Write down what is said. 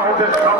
আমাদের